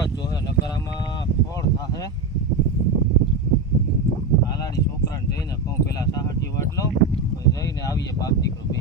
વાવવા જ જોઈએ, નકર આમાં ફળ થાહે. હાલાડી છોકરાને જઈને કહું પેલા સાહટી વાટ લઉં, પછી જઈને આવીએ બાપ દીકરો બે.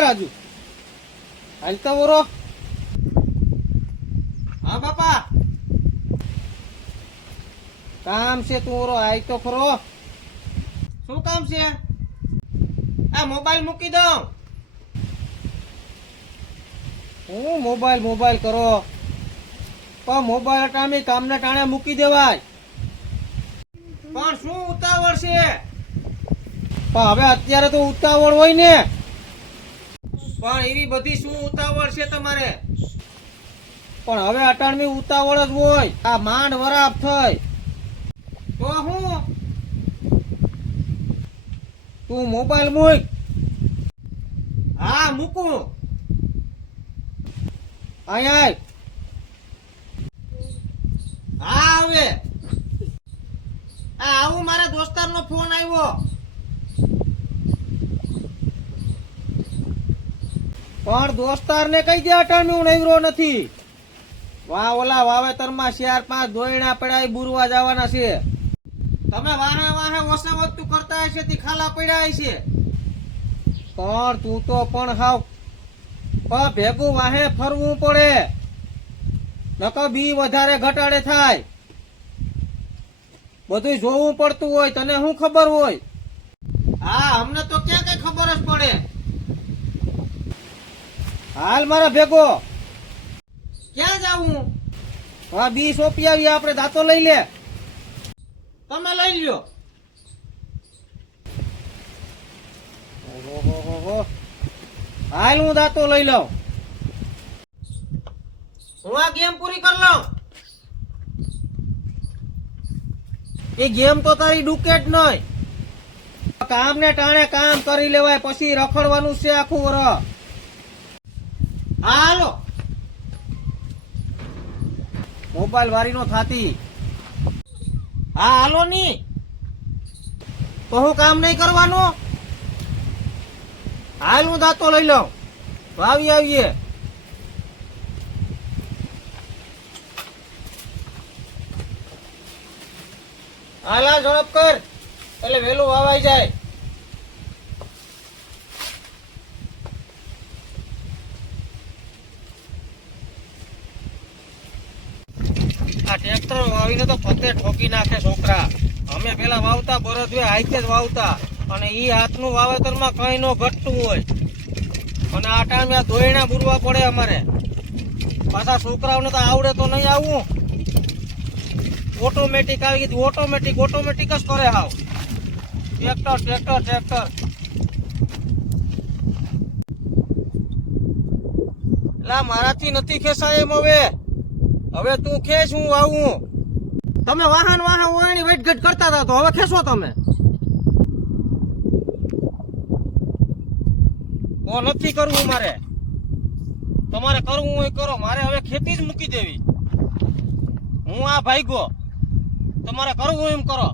રાજુ હાલતા બોરો. હા બાપા, કામ છે તું ઓરો આય તો ખરો. શું કામ છે? આ મોબાઈલ મૂકી દઉં. હું મોબાઈલ કરો પણ મોબાઈલ ટામે કામના ટાણે મૂકી દેવાય. પણ શું ઉતાવળ છે? પણ હવે અત્યારે તો ઉતાવળ હોય ને. પણ એવી બધી શું ઉતાવળ છે તમારે? પણ હવે અટાણમી ઉતાવળ જ હોય. આ માંડ વરાપ થઈ તો હું તું મોબાઈલ મૂક. હા મૂકું. આય હા હવે આવું. મારા દોસ્તારનો ફોન આવ્યો. પણ દોસ્તારને કઈ દે અટાણું હું નવરો નથી. વાહ ઓલા વાવેતરમાં 4-5 દોયણા પડ્યા બુરવા જવાના છે. તમે વાહે ઓછા વસ્તુ કરતા હશે તે ખાલા પડ્યા હશે. પણ તું તો પણ હાવ ભેગું વાહે ફરવું પડે, નકર બી વધારે ઘટાડે થાય. બધું જોવું પડતું હોય. તને શું ખબર હોય? હા અમને તો ક્યાં કઈ ખબર જ પડે. હાલ મારા ભેગો. ક્યાં જાવું? હા બી સોંપી આવી. આપણે દાંતો લઈ લે. તમે લઈ લ્યો. હાલ હું દાંતો લઈ લઉં. હું આ ગેમ પૂરી કરી લઉં. એ ગેમ તો તારી ડુકેટ નહીં. કામ ને ટાણે કામ કરી લેવાય, પછી રખડવાનું છે આખું વરસ. હાલો મોબાઈલ વારી નો થાતી. હા હાલો ની તો હું કામ નહીં કરવાનું. હાલ હું દાંતો લઈ લઉં. આવીએ. હાલા ઝડપ કર એટલે વેલું વાવાઈ જાય. આ ટ્રેક્ટર વાવીને તો ફતે ઠોકી નાખે છોકરા. અમે પેલા વાવતા બળદ હાઈતે જ વાવતા, અને ઈ હાથનું વાવેતરમાં કઈ નો ઘટતું હોય. અને આ ટાઈમે આ ધોયણા બુરવા પડે અમારે. પાછા છોકરાઓને તો આવડે તો નહીં આવવું. ઓટોમેટિક આવી ગઈ. ઓટોમેટિક જ કરે હાવ. ટ્રેક્ટર લા મારાથી નથી ખેસાય એમ. હવે તું ખેસ, હું આવું. તમે વાહન ઓયણી વેટઘટ કરતા હતા તો હવે ખેસો તમે. તો નથી કરવું મારે. તમારે કરવું હોય કરો. મારે હવે ખેતી જ મૂકી દેવી. હું આ ભાઈગો. તમારે કરવું એમ કરો.